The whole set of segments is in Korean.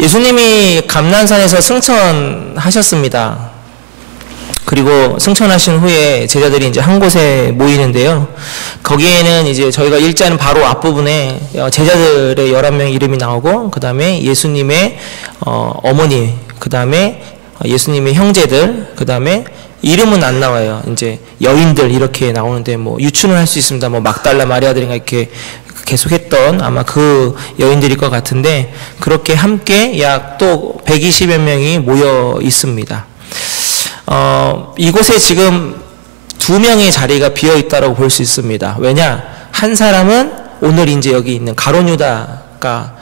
예수님이 감난산에서 승천하셨습니다. 그리고 승천하신 후에 제자들이 이제 한 곳에 모이는데요. 거기에는 이제 저희가 읽자는 바로 앞부분에 제자들의 11명 이름이 나오고, 그 다음에 예수님의 어머니, 그 다음에 예수님의 형제들, 그 다음에 이름은 안 나와요. 이제 여인들 이렇게 나오는데 뭐 유추는 할 수 있습니다. 뭐 막달라 마리아들인가 이렇게 계속했던 아마 그 여인들일 것 같은데, 그렇게 함께 약 또 120여 명이 모여 있습니다. 이곳에 지금 2명의 자리가 비어 있다고 볼 수 있습니다. 왜냐? 한 사람은 오늘 이제 여기 있는 가룟 유다가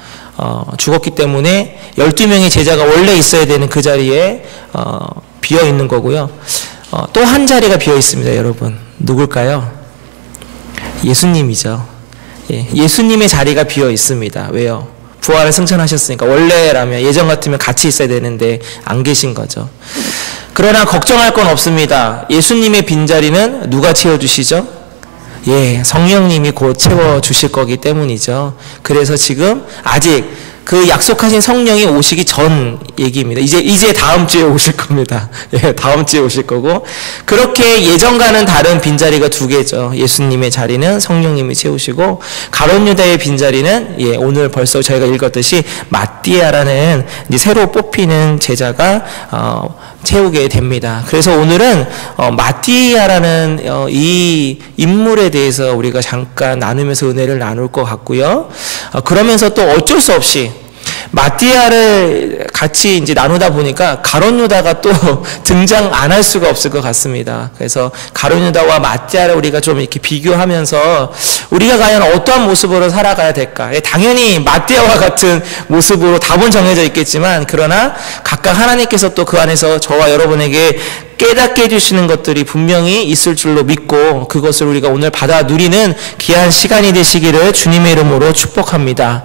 죽었기 때문에 12명의 제자가 원래 있어야 되는 그 자리에 비어 있는 거고요. 또 한 자리가 비어 있습니다, 여러분. 누굴까요? 예수님이죠. 예수님의 자리가 비어 있습니다. 왜요? 부활을 승천하셨으니까. 원래라면 예전 같으면 같이 있어야 되는데 안 계신 거죠. 그러나 걱정할 건 없습니다. 예수님의 빈자리는 누가 채워주시죠? 성령님이 곧 채워주실 거기 때문이죠. 그래서 지금 아직 그 약속하신 성령이 오시기 전 얘기입니다. 이제 다음 주에 오실 겁니다. 다음 주에 오실 거고, 그렇게 예전과는 다른 빈자리가 2개죠. 예수님의 자리는 성령님이 채우시고, 가룟 유다의 빈자리는 오늘 벌써 저희가 읽었듯이 마띠아라는 이제 새로 뽑히는 제자가 채우게 됩니다. 그래서 오늘은 마띠아라는 이 인물에 대해서 우리가 잠깐 나누면서 은혜를 나눌 것 같고요. 그러면서 또 어쩔 수 없이 마띠아를 같이 이제 나누다 보니까 가룟 유다가 또 등장 안 할 수가 없을 것 같습니다. 그래서 가룟 유다와 마띠아를 우리가 좀 이렇게 비교하면서 우리가 과연 어떠한 모습으로 살아가야 될까? 당연히 마띠아와 같은 모습으로 답은 정해져 있겠지만, 그러나 각각 하나님께서 또 그 안에서 저와 여러분에게 깨닫게 해주시는 것들이 분명히 있을 줄로 믿고, 그것을 우리가 오늘 받아 누리는 귀한 시간이 되시기를 주님의 이름으로 축복합니다.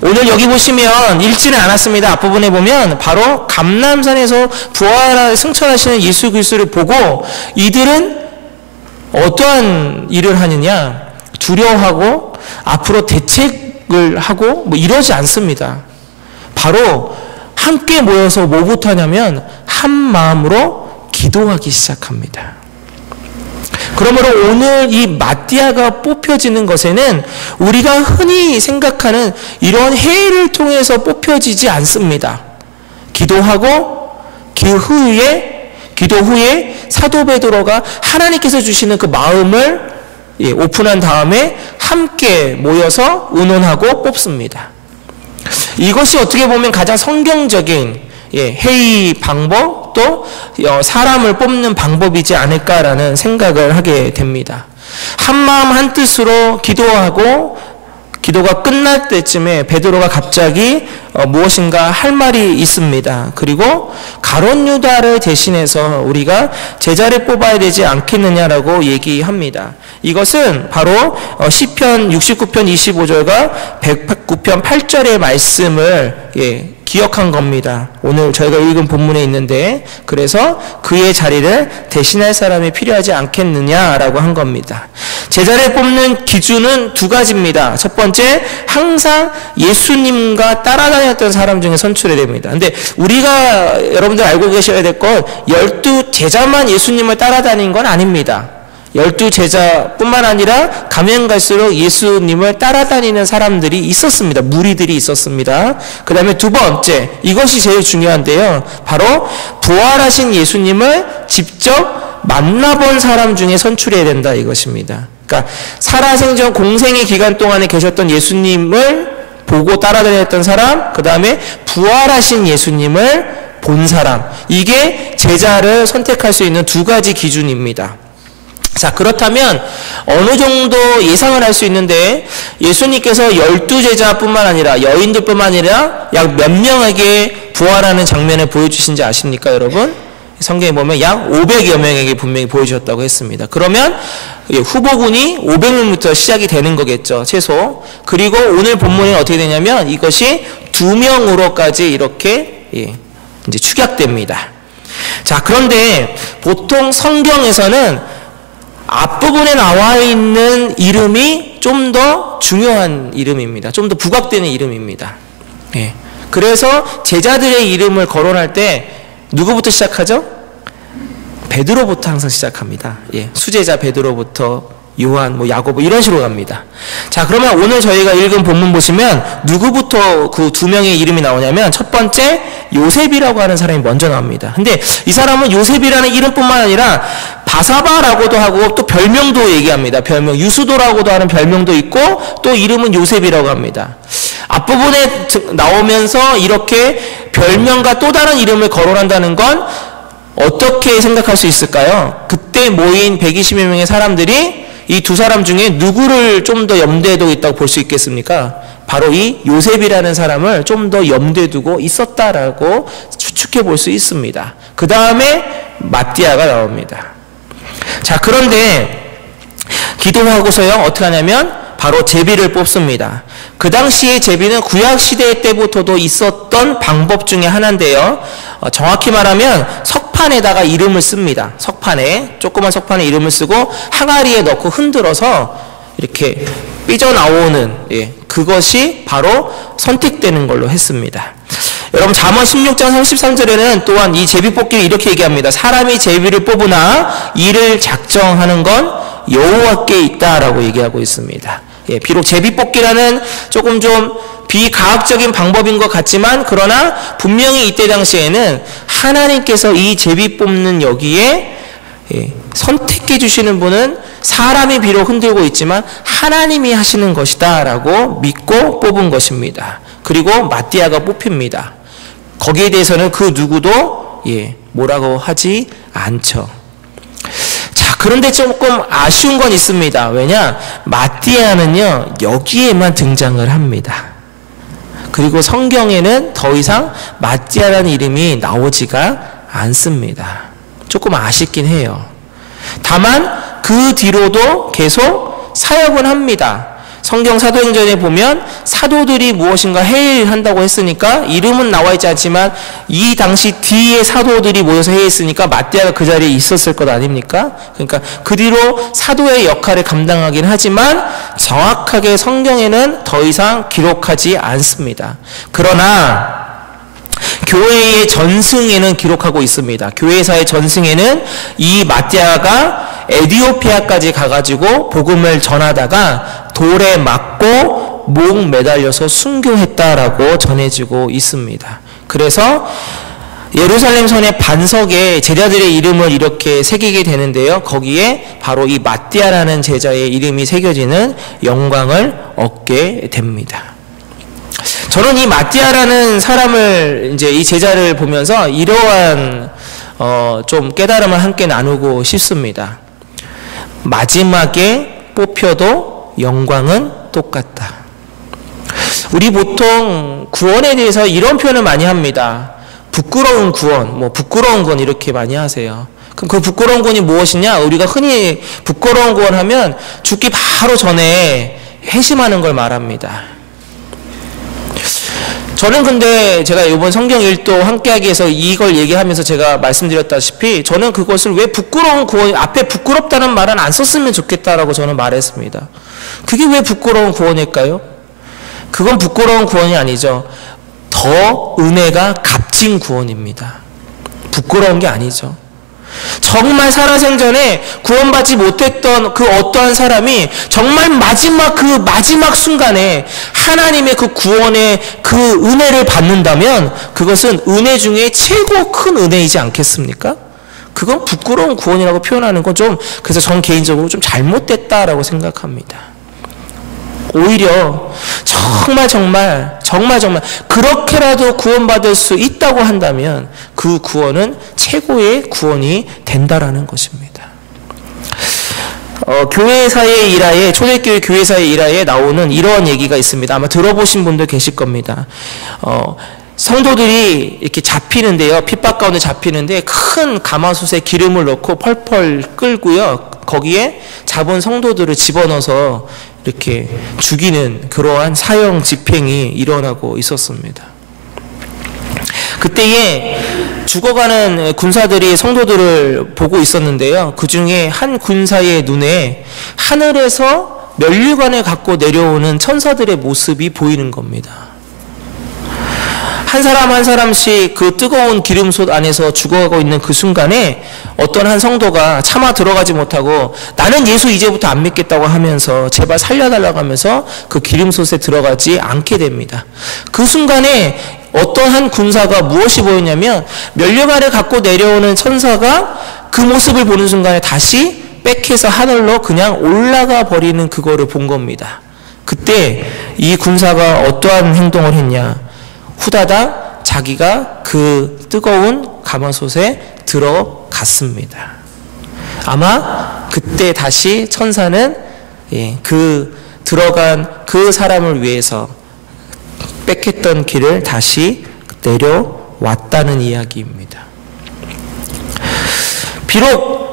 오늘 여기 보시면 읽지는 않았습니다. 앞부분에 보면 바로 감람산에서 부활 승천하시는 예수 그리스도를 보고 이들은 어떠한 일을 하느냐, 두려워하고 앞으로 대책을 하고 뭐 이러지 않습니다. 바로 함께 모여서 뭐부터 하냐면 한 마음으로 기도하기 시작합니다. 그러므로 오늘 이 마띠아가 뽑혀지는 것에는 우리가 흔히 생각하는 이런 회의를 통해서 뽑혀지지 않습니다. 기도하고 기도 후에 사도 베드로가 하나님께서 주시는 그 마음을 오픈한 다음에 함께 모여서 의논하고 뽑습니다. 이것이 어떻게 보면 가장 성경적인 회의 방법, 또 사람을 뽑는 방법이지 않을까라는 생각을 하게 됩니다. 한마음 한뜻으로 기도하고 기도가 끝날 때쯤에 베드로가 갑자기 무엇인가 할 말이 있습니다. 그리고 가룟 유다를 대신해서 우리가 제자를 뽑아야 되지 않겠느냐라고 얘기합니다. 이것은 바로 시편 69편 25절과 109편 8절의 말씀을 기억한 겁니다. 오늘 저희가 읽은 본문에 있는데, 그래서 그의 자리를 대신할 사람이 필요하지 않겠느냐라고 한 겁니다. 제자를 뽑는 기준은 2가지입니다. 첫 번째, 항상 예수님과 따라다녔던 사람 중에 선출해야 됩니다. 근데 우리가 여러분들 알고 계셔야 될 건 12제자만 예수님을 따라다닌 건 아닙니다. 12제자뿐만 아니라 가면 갈수록 예수님을 따라다니는 사람들이 있었습니다. 무리들이 있었습니다. 그 다음에 2번째, 이것이 제일 중요한데요. 바로 부활하신 예수님을 직접 만나본 사람 중에 선출해야 된다, 이것입니다. 그러니까 살아생전 공생의 기간 동안에 계셨던 예수님을 보고 따라다녔던 사람, 그 다음에 부활하신 예수님을 본 사람, 이게 제자를 선택할 수 있는 2가지 기준입니다. 자, 그렇다면 어느 정도 예상을 할 수 있는데, 예수님께서 12제자뿐만 아니라 여인들뿐만 아니라 약 몇 명에게 부활하는 장면을 보여주신지 아십니까, 여러분? 성경에 보면 약 500여 명에게 분명히 보여주셨다고 했습니다. 그러면 후보군이 500명부터 시작이 되는 거겠죠, 최소. 그리고 오늘 본문이 어떻게 되냐면 이것이 2명으로까지 이렇게 이제 축약됩니다. 자, 그런데 보통 성경에서는 앞부분에 나와 있는 이름이 좀 더 중요한 이름입니다. 좀 더 부각되는 이름입니다. 그래서 제자들의 이름을 거론할 때 누구부터 시작하죠? 베드로부터 항상 시작합니다. 예, 수제자 베드로부터 요한, 야고보 이런 식으로 갑니다. 자, 그러면 오늘 저희가 읽은 본문 보시면 누구부터 그 두 명의 이름이 나오냐면 첫 번째 요셉이라고 하는 사람이 먼저 나옵니다. 근데 이 사람은 요셉이라는 이름뿐만 아니라 바사바라고도 하고 또 별명도 얘기합니다. 별명 유수도라고도 하는 별명도 있고 또 이름은 요셉이라고 합니다. 앞부분에 나오면서 이렇게 별명과 또 다른 이름을 거론한다는 건 어떻게 생각할 수 있을까요? 그때 모인 120여 명의 사람들이 이 두 사람 중에 누구를 좀 더 염두에 두고 있다고 볼 수 있겠습니까? 바로 이 요셉이라는 사람을 좀 더 염두에 두고 있었다라고 추측해 볼 수 있습니다. 그 다음에 마띠아가 나옵니다. 자, 그런데 기도하고서요 어떻게 하냐면 바로 제비를 뽑습니다. 그 당시에 제비는 구약시대 때부터도 있었던 방법 중에 하나인데요. 정확히 말하면 석판에다가 이름을 씁니다. 석판에, 조그만 석판에 이름을 쓰고 항아리에 넣고 흔들어서 이렇게 삐져나오는, 그것이 바로 선택되는 걸로 했습니다. 여러분 잠언 16장 33절에는 또한 이 제비 뽑기를 이렇게 얘기합니다. 사람이 제비를 뽑으나 이를 작정하는 건 여호와께 있다라고 얘기하고 있습니다. 비록 제비 뽑기라는 조금 좀 비과학적인 방법인 것 같지만 그러나 분명히 이때 당시에는 하나님께서 이 제비 뽑는 여기에 선택해 주시는 분은 사람이 비록 흔들고 있지만 하나님이 하시는 것이다 라고 믿고 뽑은 것입니다. 그리고 마띠아가 뽑힙니다. 거기에 대해서는 그 누구도 뭐라고 하지 않죠. 자, 그런데 조금 아쉬운 건 있습니다. 왜냐? 마띠아는요 여기에만 등장을 합니다. 그리고 성경에는 더 이상 마띠아라는 이름이 나오지가 않습니다. 조금 아쉽긴 해요. 다만 그 뒤로도 계속 사역은 합니다. 성경 사도행전에 보면 사도들이 무엇인가 회의한다고 했으니까 이름은 나와 있지 않지만 이 당시 뒤에 사도들이 모여서 회의했으니까 마띠아가 그 자리에 있었을 것 아닙니까? 그러니까 그 뒤로 사도의 역할을 감당하긴 하지만 정확하게 성경에는 더 이상 기록하지 않습니다. 그러나 교회의 전승에는 기록하고 있습니다. 교회사의 전승에는 이 마띠아가 에디오피아까지 가가지고 복음을 전하다가 돌에 맞고 목 매달려서 순교했다라고 전해지고 있습니다. 그래서 예루살렘 성의 반석에 제자들의 이름을 이렇게 새기게 되는데요. 거기에 바로 이 마띠아라는 제자의 이름이 새겨지는 영광을 얻게 됩니다. 저는 이 마띠아라는 사람을 이제 이 제자를 보면서 이러한 좀 깨달음을 함께 나누고 싶습니다. 마지막에 뽑혀도 영광은 똑같다. 우리 보통 구원에 대해서 이런 표현을 많이 합니다. 부끄러운 구원, 부끄러운 건 이렇게 많이 하세요. 그럼 그 부끄러운 구원이 무엇이냐? 우리가 흔히 부끄러운 구원 하면 죽기 바로 전에 회심하는 걸 말합니다. 저는 근데 제가 이번 성경 일도 함께하기 위해서 이걸 얘기하면서 제가 말씀드렸다시피 저는 그것을 왜 부끄러운 구원, 앞에 부끄럽다는 말은 안 썼으면 좋겠다라고 저는 말했습니다. 그게 왜 부끄러운 구원일까요? 그건 부끄러운 구원이 아니죠. 더 은혜가 값진 구원입니다. 부끄러운 게 아니죠. 정말 살아생전에 구원받지 못했던 그 어떠한 사람이 정말 마지막 순간에 하나님의 그 구원의 그 은혜를 받는다면 그것은 은혜 중에 최고 큰 은혜이지 않겠습니까? 그건 부끄러운 구원이라고 표현하는 건 좀, 그래서 전 개인적으로 좀 잘못됐다라고 생각합니다. 오히려 정말 그렇게라도 구원받을 수 있다고 한다면 그 구원은 최고의 구원이 된다라는 것입니다. 교회사의 일화에, 초대교회 교회사의 일화에 나오는 이런 얘기가 있습니다. 아마 들어보신 분들 계실 겁니다. 성도들이 이렇게 잡히는데요. 핍박 가운데 잡히는데 큰 가마솥에 기름을 넣고 펄펄 끓고요. 거기에 잡은 성도들을 집어넣어서 이렇게 죽이는 그러한 사형 집행이 일어나고 있었습니다. 그때에 죽어가는 군사들이 성도들을 보고 있었는데요. 그 중에 한 군사의 눈에 하늘에서 면류관을 갖고 내려오는 천사들의 모습이 보이는 겁니다. 한 사람 한 사람씩 그 뜨거운 기름솥 안에서 죽어가고 있는 그 순간에 어떤 한 성도가 차마 들어가지 못하고 나는 예수 이제부터 안 믿겠다고 하면서 제발 살려달라고 하면서 그 기름솥에 들어가지 않게 됩니다. 그 순간에 어떤 한 군사가 무엇이 보였냐면 면류관을 갖고 내려오는 천사가 그 모습을 보는 순간에 다시 백해서 하늘로 그냥 올라가 버리는 그거를 본 겁니다. 그때 이 군사가 어떠한 행동을 했냐? 후다닥 자기가 그 뜨거운 가마솥에 들어갔습니다. 아마 그때 다시 천사는 그 들어간 그 사람을 위해서 빽했던 길을 다시 내려왔다는 이야기입니다. 비록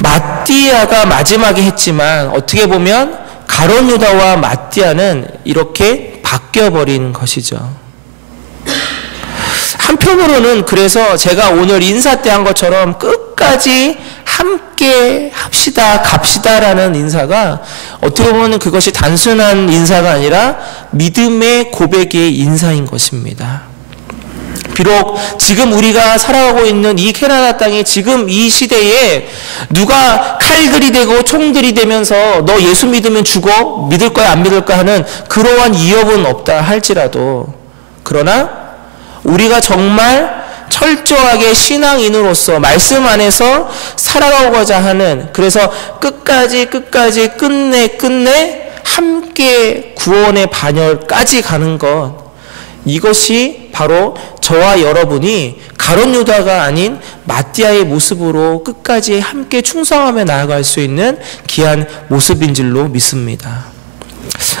마띠아가 마지막에 했지만 어떻게 보면 가룟 유다와 마띠아는 이렇게 바뀌어버린 것이죠. 한편으로는 그래서 제가 오늘 인사 때 한 것처럼 끝까지 함께 합시다, 갑시다라는 인사가 어떻게 보면 그것이 단순한 인사가 아니라 믿음의 고백의 인사인 것입니다. 비록 지금 우리가 살아가고 있는 이 캐나다 땅에 지금 이 시대에 누가 칼들이 되고 총들이 되면서 너 예수 믿으면 죽어? 믿을 거야 안 믿을 거야 하는 그러한 위협은 없다 할지라도 그러나 우리가 정말 철저하게 신앙인으로서 말씀 안에서 살아가고자 하는 그래서 끝까지 끝내 함께 구원의 반열까지 가는 것 이것이 바로 저와 여러분이 가룟 유다가 아닌 마띠아의 모습으로 끝까지 함께 충성하며 나아갈 수 있는 귀한 모습인 줄로 믿습니다.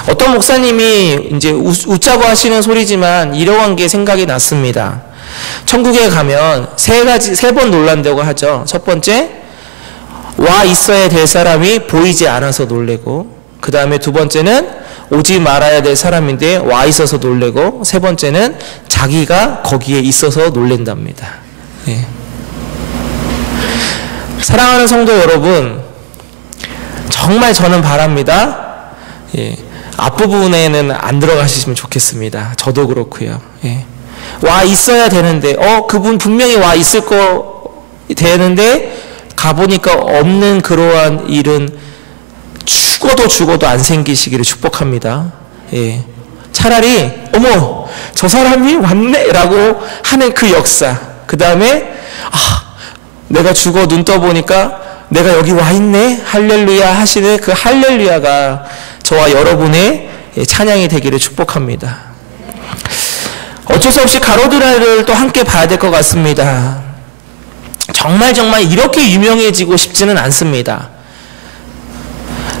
어떤 목사님이 이제 웃자고 하시는 소리지만 이러한 게 생각이 났습니다. 천국에 가면 세 번 놀란다고 하죠. 첫 번째, 와 있어야 될 사람이 보이지 않아서 놀래고, 그 다음에 두 번째는 오지 말아야 될 사람인데 와 있어서 놀래고, 세 번째는 자기가 거기에 있어서 놀랜답니다. 예. 사랑하는 성도 여러분, 정말 저는 바랍니다. 예. 앞부분에는 안 들어가시면 좋겠습니다. 저도 그렇고요. 예. 와 있어야 되는데 그분 분명히 와 있을 거 되는데 가보니까 없는 그러한 일은 죽어도 안 생기시기를 축복합니다. 예. 차라리 어머 저 사람이 왔네 라고 하는 그 역사, 그 다음에 내가 죽어 눈 떠보니까 내가 여기 와 있네 할렐루야 하시는 그 할렐루야가 저와 여러분의 찬양이 되기를 축복합니다. 어쩔 수 없이 가로드라를 또 함께 봐야 될 것 같습니다. 정말 이렇게 유명해지고 싶지는 않습니다.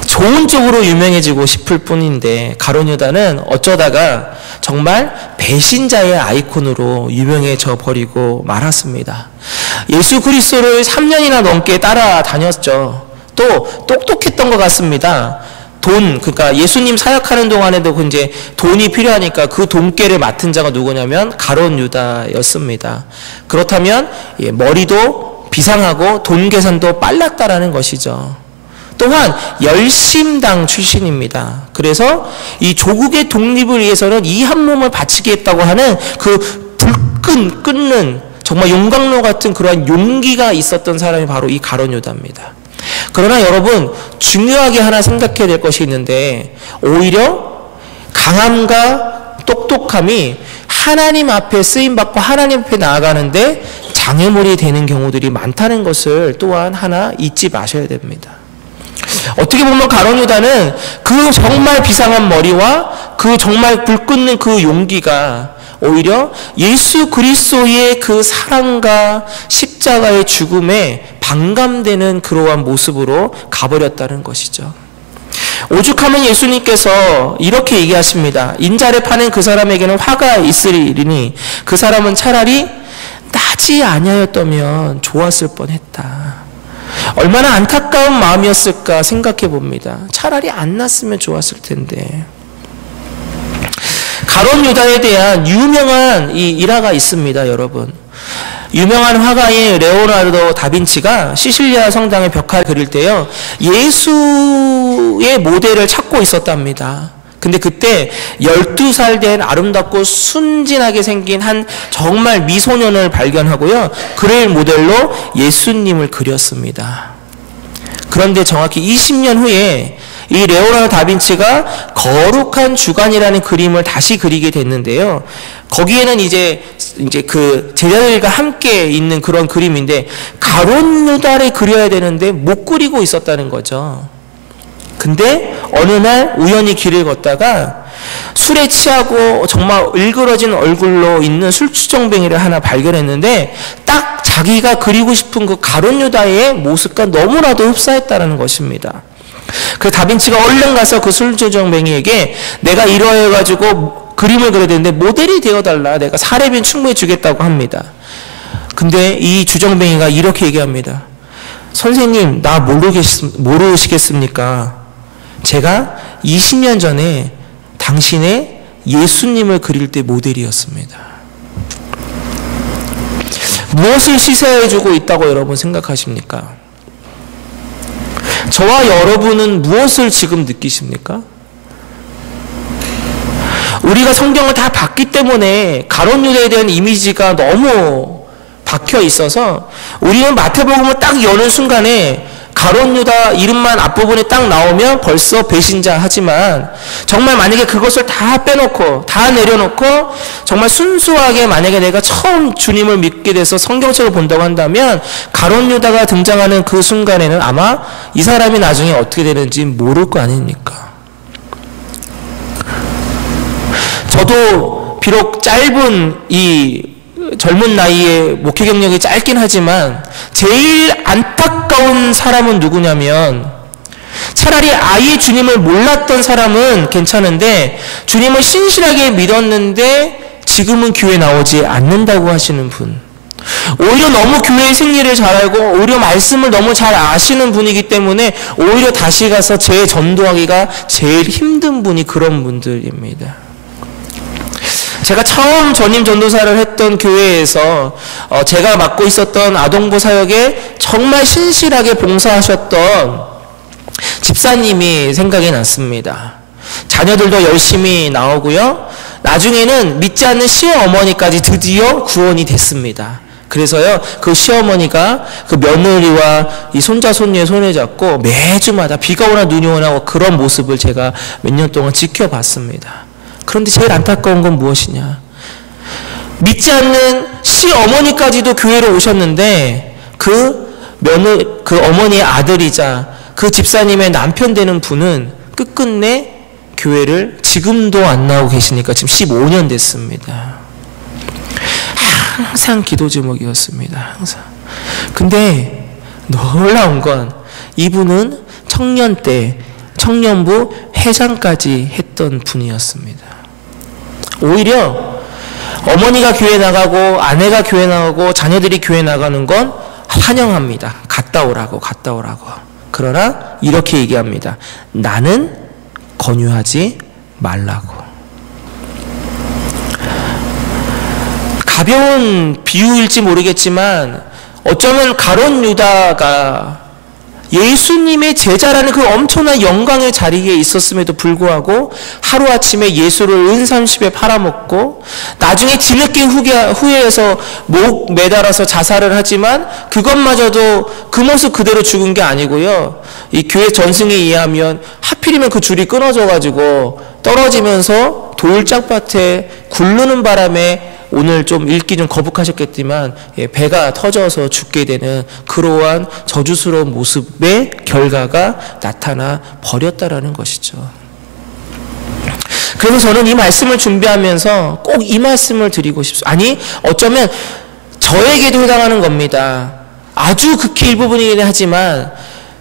좋은 쪽으로 유명해지고 싶을 뿐인데 가룟 유다는 어쩌다가 정말 배신자의 아이콘으로 유명해져 버리고 말았습니다. 예수 그리스도를 3년이나 넘게 따라다녔죠. 또 똑똑했던 것 같습니다. 그러니까 예수님 사역하는 동안에도 이제 돈이 필요하니까 그 돈깨를 맡은 자가 누구냐면 가룟 유다였습니다. 그렇다면 머리도 비상하고 돈 계산도 빨랐다라는 것이죠. 또한 열심당 출신입니다. 그래서 이 조국의 독립을 위해서는 이 한 몸을 바치겠다고 하는 그 불끈 끓는 정말 용광로 같은 그러한 용기가 있었던 사람이 바로 이 가룟 유다입니다. 그러나 여러분 중요하게 하나 생각해야 될 것이 있는데 오히려 강함과 똑똑함이 하나님 앞에 쓰임받고 하나님 앞에 나아가는데 장애물이 되는 경우들이 많다는 것을 또한 하나 잊지 마셔야 됩니다. 어떻게 보면 가룟 유다는 그 정말 비상한 머리와 그 정말 불끓는 그 용기가 오히려 예수 그리스도의 그 사랑과 십자가의 죽음에 반감되는 그러한 모습으로 가버렸다는 것이죠. 오죽하면 예수님께서 이렇게 얘기하십니다. 인자를 파는 그 사람에게는 화가 있으리니 그 사람은 차라리 나지 아니하였다면 좋았을 뻔했다. 얼마나 안타까운 마음이었을까 생각해 봅니다. 차라리 안 났으면 좋았을 텐데. 가룟 유다에 대한 유명한 이 일화가 있습니다, 여러분. 유명한 화가인 레오나르도 다빈치가 시실리아 성당의 벽화를 그릴 때요, 예수의 모델을 찾고 있었답니다. 근데 그때 12살 된 아름답고 순진하게 생긴 한 정말 미소년을 발견하고요. 그를 모델로 예수님을 그렸습니다. 그런데 정확히 20년 후에 이 레오나르도 다빈치가 거룩한 주간이라는 그림을 다시 그리게 됐는데요. 거기에는 이제 그 제자들과 함께 있는 그런 그림인데 가룟 유다를 그려야 되는데 못 그리고 있었다는 거죠. 근데 어느 날 우연히 길을 걷다가 술에 취하고 정말 일그러진 얼굴로 있는 술주정뱅이를 하나 발견했는데 딱 자기가 그리고 싶은 그 가룟 유다의 모습과 너무나도 흡사했다는 것입니다. 그 다빈치가 얼른 가서 그 술주정뱅이에게 내가 이러해가지고 그림을 그려야 되는데 모델이 되어달라. 내가 사례비는 충분히 주겠다고 합니다. 근데 이 주정뱅이가 이렇게 얘기합니다. 선생님, 나 모르시겠습니까? 제가 20년 전에 당신의 예수님을 그릴 때 모델이었습니다. 무엇을 시사해주고 있다고 여러분 생각하십니까? 저와 여러분은 무엇을 지금 느끼십니까? 우리가 성경을 다 봤기 때문에 가룟 유다에 대한 이미지가 너무 박혀 있어서 우리는 마태복음을 딱 여는 순간에 가룟 유다 이름만 앞부분에 딱 나오면 벌써 배신자 하지만 정말 만약에 그것을 다 빼놓고 다 내려놓고 정말 순수하게 만약에 내가 처음 주님을 믿게 돼서 성경책을 본다고 한다면 가룟 유다가 등장하는 그 순간에는 아마 이 사람이 나중에 어떻게 되는지 모를 거 아닙니까? 저도 비록 짧은 이 젊은 나이에 목회 경력이 짧긴 하지만 제일 안타까운 사람은 누구냐면 차라리 아예 주님을 몰랐던 사람은 괜찮은데 주님을 신실하게 믿었는데 지금은 교회 나오지 않는다고 하시는 분, 오히려 너무 교회의 생리를 잘 알고 오히려 말씀을 너무 잘 아시는 분이기 때문에 오히려 다시 가서 재전도하기가 제일 힘든 분이 그런 분들입니다. 제가 처음 전임 전도사를 했던 교회에서 제가 맡고 있었던 아동부 사역에 정말 신실하게 봉사하셨던 집사님이 생각이 났습니다. 자녀들도 열심히 나오고요. 나중에는 믿지 않는 시어머니까지 드디어 구원이 됐습니다. 그래서요, 그 시어머니가 그 며느리와 이 손자 손녀의 손을 잡고 매주마다 비가 오나 눈이 오나 그런 모습을 제가 몇 년 동안 지켜봤습니다. 그런데 제일 안타까운 건 무엇이냐? 믿지 않는 시어머니까지도 교회로 오셨는데 그 어머니의 아들이자 그 집사님의 남편 되는 분은 끝끝내 교회를 지금도 안 나오고 계시니까 지금 15년 됐습니다. 항상 기도 제목이었습니다. 항상. 근데 놀라운 건 이분은 청년 때 청년부 회장까지 했던 분이었습니다. 오히려 어머니가 교회 나가고 아내가 교회 나가고 자녀들이 교회 나가는 건 환영합니다. 갔다 오라고. 그러나 이렇게 얘기합니다. 나는 권유하지 말라고. 가벼운 비유일지 모르겠지만 어쩌면 가룟 유다가 예수님의 제자라는 그 엄청난 영광의 자리에 있었음에도 불구하고 하루아침에 예수를 은삼십에 팔아먹고 나중에 뒤늦게 후회해서 목 매달아서 자살을 하지만 그것마저도 그 모습 그대로 죽은 게 아니고요. 이 교회 전승에 의하면 하필이면 그 줄이 끊어져가지고 떨어지면서 돌짝밭에 굴르는 바람에 오늘 좀 읽기 좀 거북하셨겠지만 배가 터져서 죽게 되는 그러한 저주스러운 모습의 결과가 나타나 버렸다라는 것이죠. 그래서 저는 이 말씀을 준비하면서 꼭 이 말씀을 드리고 싶습니다. 아니 어쩌면 저에게도 해당하는 겁니다. 아주 극히 일부분이긴 하지만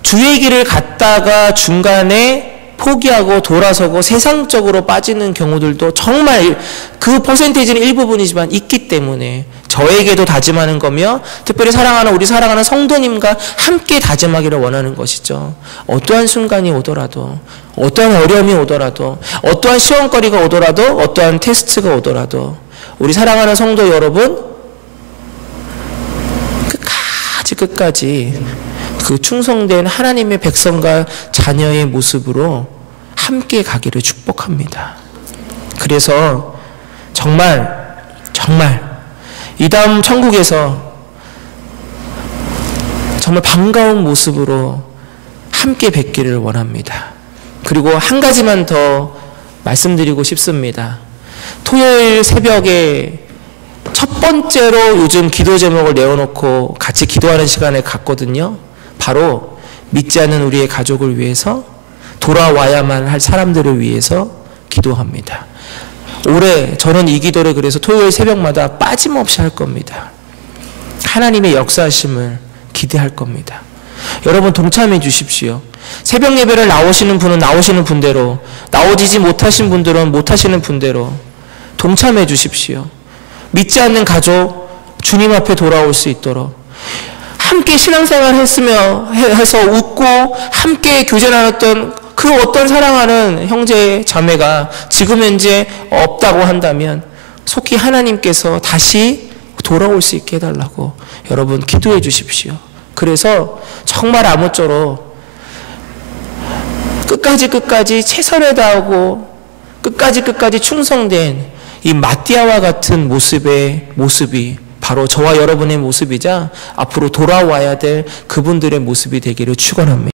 주의 길을 갔다가 중간에 포기하고 돌아서고 세상적으로 빠지는 경우들도 정말 그 퍼센테이지는 일부분이지만 있기 때문에 저에게도 다짐하는 거며 특별히 우리 사랑하는 성도님과 함께 다짐하기를 원하는 것이죠. 어떠한 순간이 오더라도 어떠한 어려움이 오더라도 어떠한 시험거리가 오더라도 어떠한 테스트가 오더라도 우리 사랑하는 성도 여러분 끝까지 그 충성된 하나님의 백성과 자녀의 모습으로 함께 가기를 축복합니다. 그래서 정말 이 다음 천국에서 정말 반가운 모습으로 함께 뵙기를 원합니다. 그리고 한 가지만 더 말씀드리고 싶습니다. 토요일 새벽에 첫 번째로 요즘 기도 제목을 내어놓고 같이 기도하는 시간을 갖거든요. 바로 믿지 않는 우리의 가족을 위해서, 돌아와야만 할 사람들을 위해서 기도합니다. 올해 저는 이 기도를 그래서 토요일 새벽마다 빠짐없이 할 겁니다. 하나님의 역사하심을 기대할 겁니다. 여러분 동참해 주십시오. 새벽 예배를 나오시는 분은 나오시는 분대로, 나오지지 못하신 분들은 못하시는 분대로 동참해 주십시오. 믿지 않는 가족 주님 앞에 돌아올 수 있도록, 함께 신앙생활 해서 웃고 함께 교제 나눴던 그 어떤 사랑하는 형제 자매가 지금 현재 없다고 한다면 속히 하나님께서 다시 돌아올 수 있게 해달라고 여러분 기도해 주십시오. 그래서 정말 아무쪼록 끝까지 최선을 다하고 끝까지 충성된 이 마띠아와 같은 모습이 바로 저와 여러분의 모습이자 앞으로 돌아와야 될 그분들의 모습이 되기를 축원합니다.